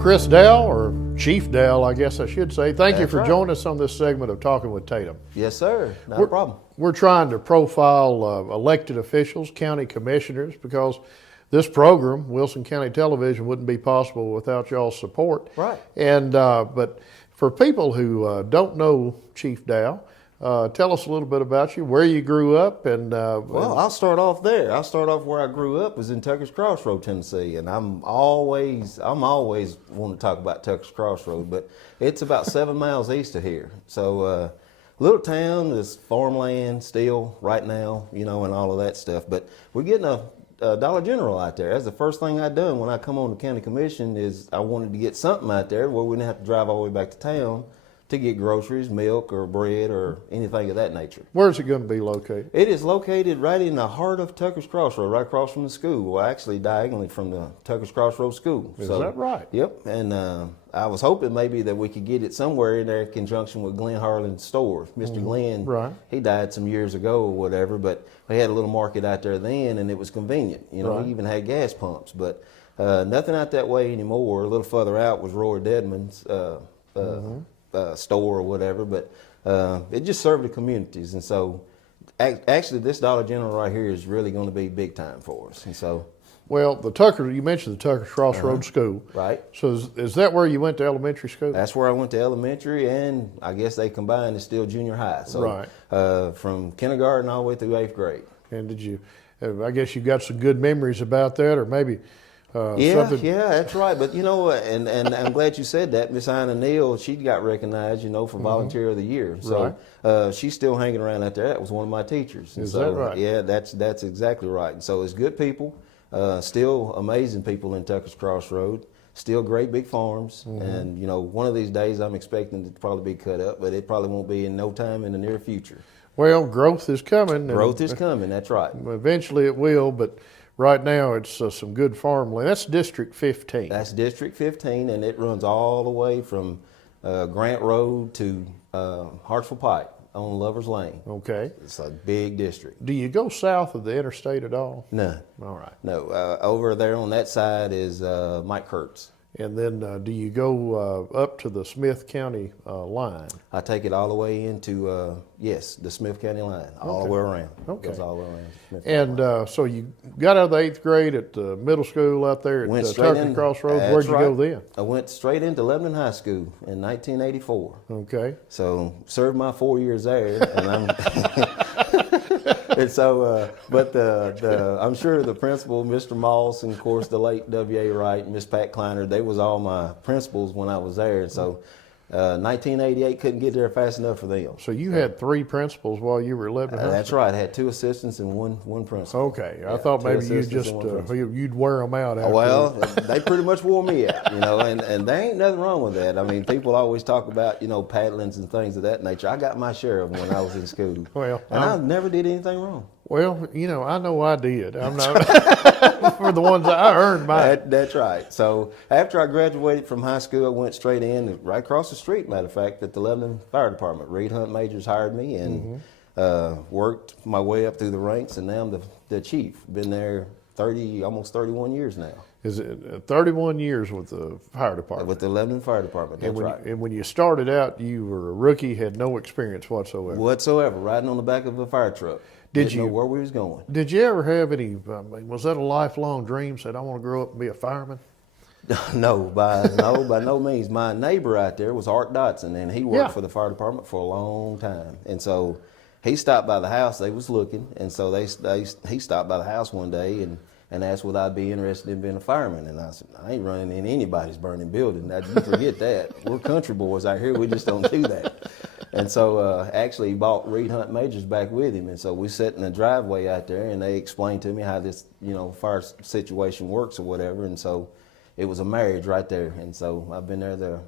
Chris Dowell, or Chief Dowell, I guess I should say. Thank you That's for right. joining us on this segment of Talking with Tatum. Yes, sir. Not a problem. We're trying to profile elected officials, county commissioners, because this program, Wilson County Television, wouldn't be possible without y'all's support. Right. And but for people who don't know Chief Dowell, tell us a little bit about you, where you grew up, and Well, I'll start off there. I'll start off where I grew up, was in Tucker's Crossroad, Tennessee, and I'm always wanting to talk about Tucker's Crossroad, but it's about 7 miles east of here. So little town, there's farmland still right now, and all of that stuff. But we're getting a Dollar General out there. That's the first thing I done when I come on the county commission, is I wanted to get something out there where we didn't have to drive all the way back to town to get groceries, milk, or bread, or anything of that nature. where's it going to be located? It is located right in the heart of Tucker's Crossroad, right across from the school. Well, actually diagonally from the Tucker's Crossroad School. Is that right? Yep. And I was hoping maybe that we could get it somewhere in there in conjunction with Glenn Harlan's store. Mr. Glenn, Right. he died some years ago or whatever, but we had a little market out there then, and it was convenient. Right. We even had gas pumps, but nothing out that way anymore. A little further out was Roy Dedman's store or whatever, but it just served the communities. And so actually this Dollar General right here is really going to be big time for us. And so, Well, you mentioned the Tucker Crossroads School. right, So is that where you went to elementary school? that's where I went to elementary, and I guess they combined is still junior high. So Right. from kindergarten all the way through 8th grade. And did you, I guess you got some good memories about that, or maybe Yeah, something. yeah, that's right. But and I'm glad you said that. Miss Ina Neal, she got recognized, for Volunteer of the Year. So she's still hanging around out there. That was one of my teachers. And Is so, that right? Yeah, that's exactly right. And so it's good people, still amazing people in Tucker's Crossroad, still great big farms. And one of these days I'm expecting it to probably be cut up, but it probably won't be in no time in the near future. Well, growth is coming. Growth is coming. That's right. Eventually it will, but right now it's some good farmland. That's District 15. That's District 15, and it runs all the way from Grant Road to Hartsville Pike on Lover's Lane. Okay. It's a big district. Do you go south of the interstate at all? None. All right. No. Over there on that side is Mike Kurtz. And then do you go up to the Smith County line? I take it all the way into, the Smith County line, all the way around. Okay. Goes all the way around Smith County line. And so you got out of the 8th grade at the middle school out there at Went straight Tucker in. Crossroads. That's Where'd you go right. then? I went straight into Lebanon High School in 1984. Okay. So served my 4 years there, and and so, but I'm sure the principal, Mr. Moss, and of course the late W.A. Wright and Miss Pat Kleiner, they was all my principals when I was there. And so 1988 couldn't get there fast enough for them. So you had 3 principals while you were at Lebanon High That's School? right. I had 2 assistants and one principal. Okay. I Yeah, thought 2 maybe you assistants just, and 1 principal. you'd wear them out after. Well, they pretty much wore me out, and there ain't nothing wrong with that. I mean, people always talk about, paddlings and things of that nature. I got my share of them when I was in school. Well, and I never did anything wrong. Well, I know I did. I'm not for the ones I earned mine. That's right. So after I graduated from high school, I went straight in, right across the street, matter of fact, at the Lebanon Fire Department. Reed Hunt Majors hired me and worked my way up through the ranks, and now I'm the chief. Been there almost 31 years now. Is it 31 years with the fire department? With the Lebanon Fire Department, that's right. And when you started out, you were a rookie, had no experience whatsoever. Riding on the back of a fire truck. Didn't know where we was going. Did you ever have any, was that a lifelong dream, said, I want to grow up and be a fireman? No, by no means. My neighbor out there was Art Dotson, and he worked for the fire department for a long time. And so he stopped by the house. They was looking, and so he stopped by the house one day and asked would I be interested in being a fireman. And I said, I ain't running in anybody's burning building. Now, you forget that. We're country boys out here. We just don't do that. And so actually he bought Reed Hunt Majors back with him. And so we sat in the driveway out there, and they explained to me how this, fire situation works or whatever. And so it was a marriage right there. And so I've been there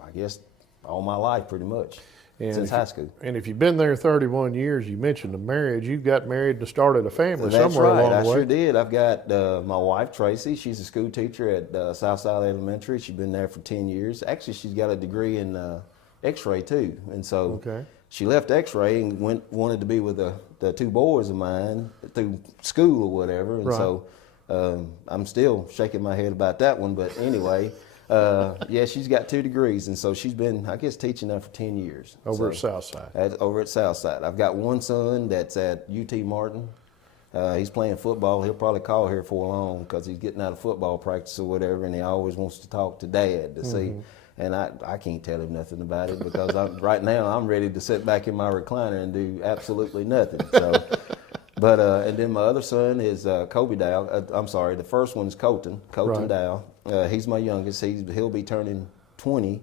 I guess, all my life pretty much. Since high school. And if you've been there 31 years, you mentioned the marriage, you got married and started a family That's somewhere right. along the way. I sure did. I've got my wife, Tracy. She's a school teacher at Southside Elementary. She's been there for 10 years. Actually, she's got a degree in X-ray too. And so she left X-ray and wanted to be with the 2 boys of mine through school or whatever. And so I'm still shaking my head about that one. But anyway, Yeah, she's got 2 degrees, and so she's been, I guess, teaching there for 10 years. Over at Southside. Over at Southside. I've got one son that's at UT Martin. He's playing football. He'll probably call here for long because he's getting out of football practice or whatever, and he always wants to talk to Dad to see. And I can't tell him nothing about it because right now I'm ready to sit back in my recliner and do absolutely nothing. So, but and then my other son is Kobe Dowell. I'm sorry, the first one is Colton Right. Dowell. He's my youngest. He'll be turning 20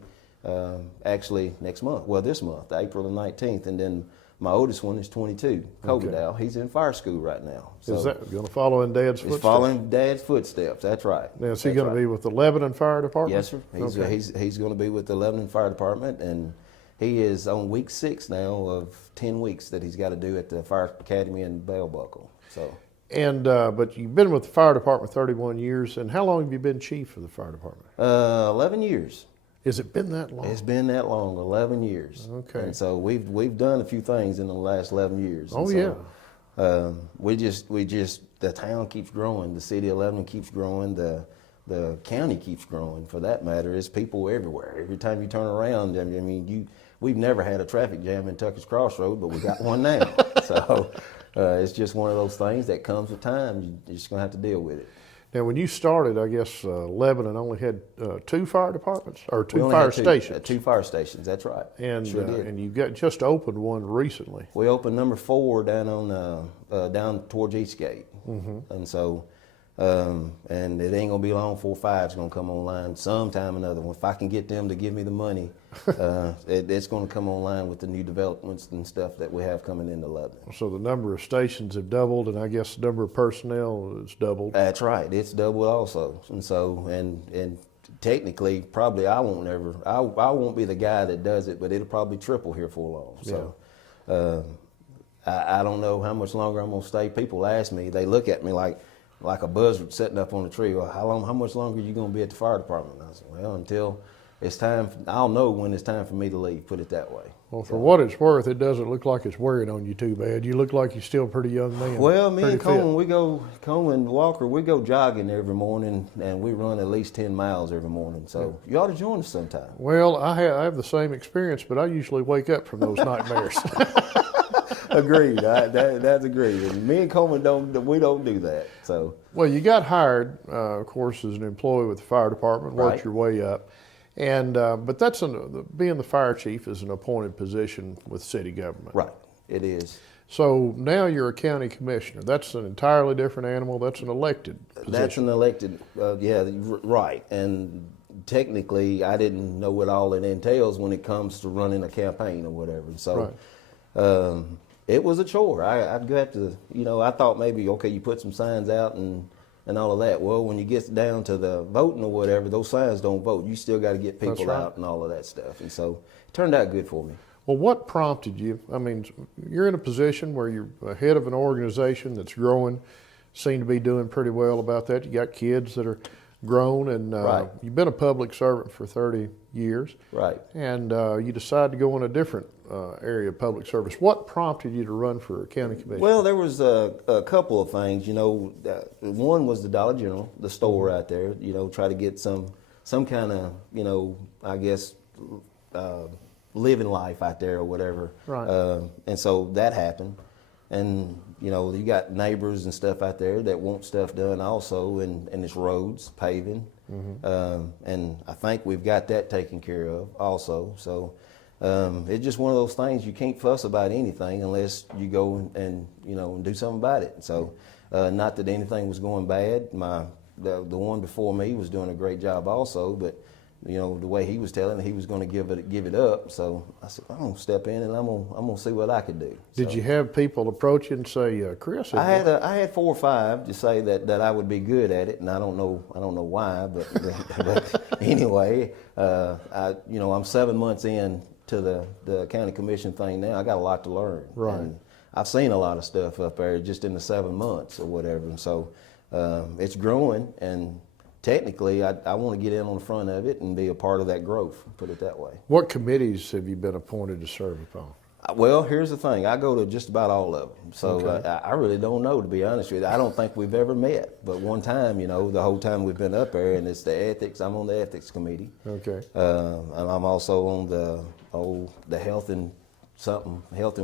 actually next month. Well, this month, April the 19th, and then my oldest one is 22, Kobe Dowell. He's in fire school right now. So Is that going to follow in Dad's footsteps? he's following Dad's footsteps. That's right. Now, is he going to be with the Lebanon Fire Department? Yes, sir. He's going to be with the Lebanon Fire Department, and he is on week 6 now of 10 weeks that he's got to do at the Fire Academy in Bell Buckle. So. And but you've been with the fire department 31 years, and how long have you been chief of the fire department? 11 years. Has it been that long? It's been that long, 11 years. Okay. And so we've done a few things in the last 11 years. Oh, and so, we just the town keeps growing, the city of Lebanon keeps growing, the county keeps growing. For that matter, it's people everywhere. Every time you turn around, I mean, we've never had a traffic jam in Tucker's Crossroad, but we got one now. So it's just one of those things that comes with time. You're just gonna have to deal with it. Now, when you started, I guess Lebanon only had 2 fire departments or We 2 only fire had stations. 2 fire stations. That's right. And Sure did. and you got just opened one recently. We opened number 4 down on down towards Eastgate, and so and it ain't gonna be long before 5's gonna come online sometime or another. If I can get them to give me the money, it's gonna come online with the new developments and stuff that we have coming into Lebanon. So the number of stations have doubled, and I guess the number of personnel has doubled. That's right. It's doubled also, and so and technically, probably I won't be the guy that does it, but it'll probably triple here for long. So I don't know how much longer I'm gonna stay. People ask me, they look at me like a buzzard sitting up on a tree. Well, how much longer are you gonna be at the fire department? And I said, well, until it's time. I'll know when it's time for me to leave. Put it that way. Well, for what it's worth, it doesn't look like it's wearing on you too bad. You look like you're still a pretty young man. Well, me and Pretty Coleman, fit. Coleman and Walker, we go jogging every morning, and we run at least 10 miles every morning. So you ought to join us sometime. Well, I have the same experience, but I usually wake up from those nightmares. Agreed. That's agreed. And me and Coleman don't do that. So. Well, you got hired, of course, as an employee with the fire department, worked Right. your way up, and but that's being the fire chief is an appointed position with city government. Right. It is. So now you're a county commissioner. That's an entirely different animal. That's an elected position. That's an elected. Right. And technically, I didn't know what all it entails when it comes to running a campaign or whatever. So. Right. It was a chore. I'd have to, I thought maybe, okay, you put some signs out and all of that. Well, when you get down to the voting or whatever, those signs don't vote. You still got to get people That's right. out and all of that stuff. And so it turned out good for me. Well, what prompted you? I mean, you're in a position where you're head of an organization that's growing, seem to be doing pretty well about that. You got kids that are grown, and Right. you've been a public servant for 30 years. Right. And you decided to go in a different area of public service. What prompted you to run for county commission? Well, there was a couple of things. One was the Dollar General, the store out there. Try to get some kind of, I guess, living life out there or whatever. Right. And so that happened. And, you got neighbors and stuff out there that want stuff done also, and it's roads, paving. And I think we've got that taken care of also. So it's just one of those things. You can't fuss about anything unless you go and do something about it. So not that anything was going bad. The one before me was doing a great job also, but the way he was telling, he was going to give it up. So I said, I'm going to step in and I'm going to see what I could do. Did you have people approach you and say, Chris? I had 4 or 5 to say that I would be good at it, and I don't know why, but anyway, I'm 7 months in to the county commission thing now. I got a lot to learn. Right. And I've seen a lot of stuff up there just in the 7 months or whatever, and so it's growing. And technically, I want to get in on the front of it and be a part of that growth. Put it that way. What committees have you been appointed to serve upon? Well, here's the thing. I go to just about all of them. So Okay. I really don't know, to be honest with you. I don't think we've ever met. But one time, the whole time we've been up there, and it's the ethics. I'm on the ethics committee. Okay. And I'm also on the health and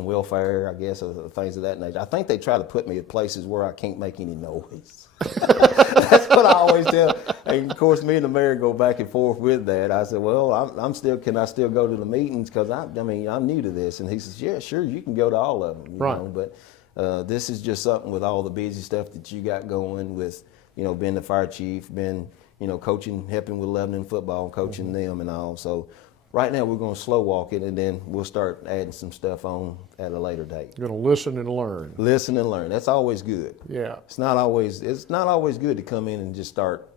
welfare, I guess, or things of that nature. I think they try to put me at places where I can't make any noise. That's what I always tell. And of course, me and the mayor go back and forth with that. I said, well, can I still go to the meetings? Because I'm new to this. And he says, yeah, sure, you can go to all of them. Right. But this is just something with all the busy stuff that you got going with, being the fire chief, being, coaching, helping with Lebanon football, coaching them and all. So right now we're going to slow walk it, and then we'll start adding some stuff on at a later date. You're going to listen and learn. Listen and learn. That's always good. Yeah. It's not always good to come in and just start,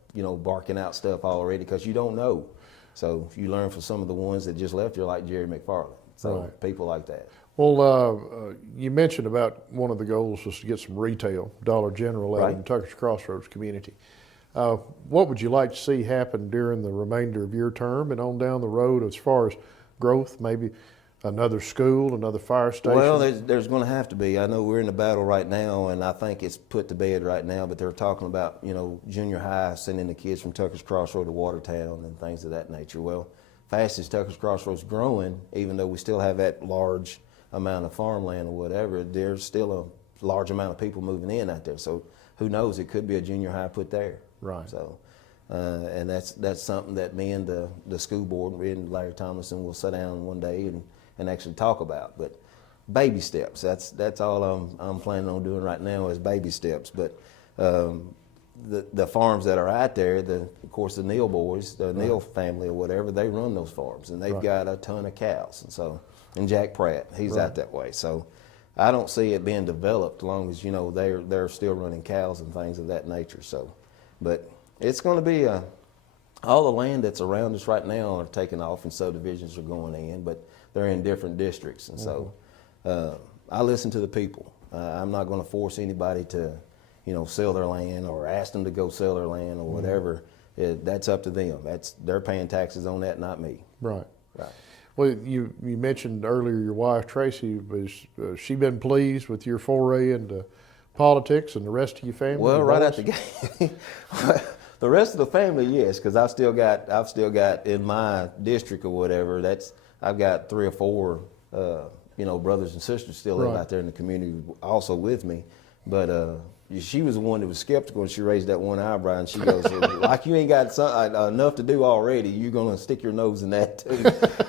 barking out stuff already, because you don't know. So if you learn from some of the ones that just left, you're like Jerry McFarland. So Right. people like that. Well, you mentioned about one of the goals was to get some retail, Dollar General out in Right. the Tucker's Crossroads community. What would you like to see happen during the remainder of your term and on down the road as far as growth, maybe another school, another fire station? Well, there's going to have to be. I know we're in the battle right now, and I think it's put to bed right now, but they're talking about, junior high, sending the kids from Tucker's Crossroad to Watertown and things of that nature. Well, fast as Tucker's Crossroad's growing, even though we still have that large amount of farmland or whatever, there's still a large amount of people moving in out there. So who knows, it could be a junior high put there. Right. So, and that's something that me and the school board, me and Larry Tomlinson, will sit down one day and actually talk about. But baby steps. That's all I'm planning on doing right now is baby steps. But the farms that are out there, of course the Neal boys, the Neal family or whatever, they run those farms, and they've Right. got a ton of cows. And Jack Pratt, he's Right. out that way. So I don't see it being developed as long as they're still running cows and things of that nature. So, but it's going to be all the land that's around us right now are taking off and subdivisions are going in, but they're in different districts. And so I listen to the people. I'm not going to force anybody to, sell their land or ask them to go sell their land or whatever. That's up to them. They're paying taxes on that, not me. Right. Right. Well, you mentioned earlier your wife, Tracy, she been pleased with your foray into politics and the rest of your family? Well, right boys? out the gate. The rest of the family, yes, because I've still got in my district or whatever. I've got 3 or 4, brothers and sisters still live Right. out there in the community, also with me. But she was the one that was skeptical, and she raised that one eyebrow, and she goes, "Like you ain't got enough to do already. You're gonna stick your nose in that too."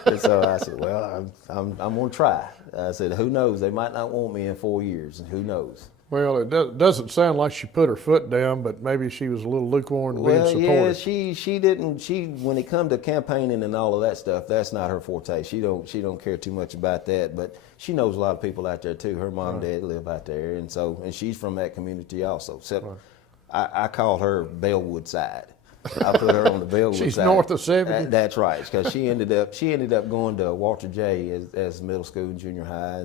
And so I said, "Well, I'm gonna try." I said, "Who knows? They might not want me in 4 years, and who knows?" Well, it doesn't sound like she put her foot down, but maybe she was a little lukewarm and being Well, supportive. yeah, she didn't. When it come to campaigning and all of that stuff, that's not her forte. She don't care too much about that. But she knows a lot of people out there too. Her mom and dad live out there, and she's from that community also. Except I call her Bellwood side. I put her on the Bellwood She's side. north of 70? That's right, because she ended up going to Walter J as middle school and junior high,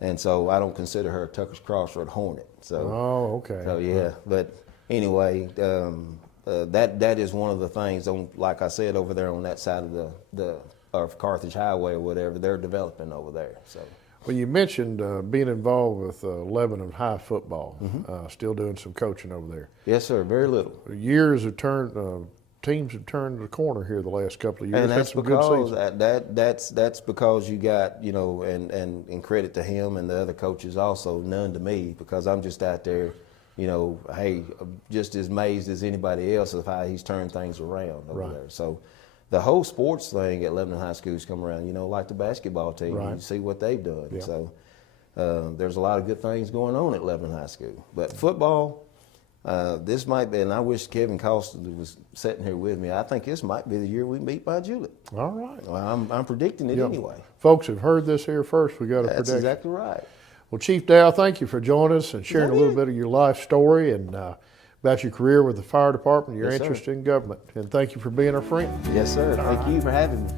and so I don't consider her a Tucker's Crossroad Hornet. So. Oh, okay. So yeah, but anyway, that is one of the things. Like I said, over there on that side of the Carthage Highway or whatever, they're developing over there. So. Well, you mentioned being involved with Lebanon High football, still doing some coaching over there. Yes, sir. Very little. Years have turned, teams have turned the corner here the last couple of years. And that's Had some good because seasons. that's because you got and credit to him and the other coaches also, none to me, because I'm just out there, hey, just as amazed as anybody else of how he's turned things around over there. So the whole sports thing at Lebanon High School's come around, like the basketball team. Right. You see what they've done. Yeah. So there's a lot of good things going on at Lebanon High School. But football, this might be, and I wish Kevin Costa was sitting here with me. I think this might be the year we meet by Juliet. All right. Well, I'm predicting it anyway. Folks have heard this here first. We got a That's prediction. exactly right. Well, Chief Dowell, thank you for joining us and sharing a little bit of your life story and about your career with the fire department, your Yes, sir. interest in government. And thank you for being our friend. Yes, sir. Thank you for having me.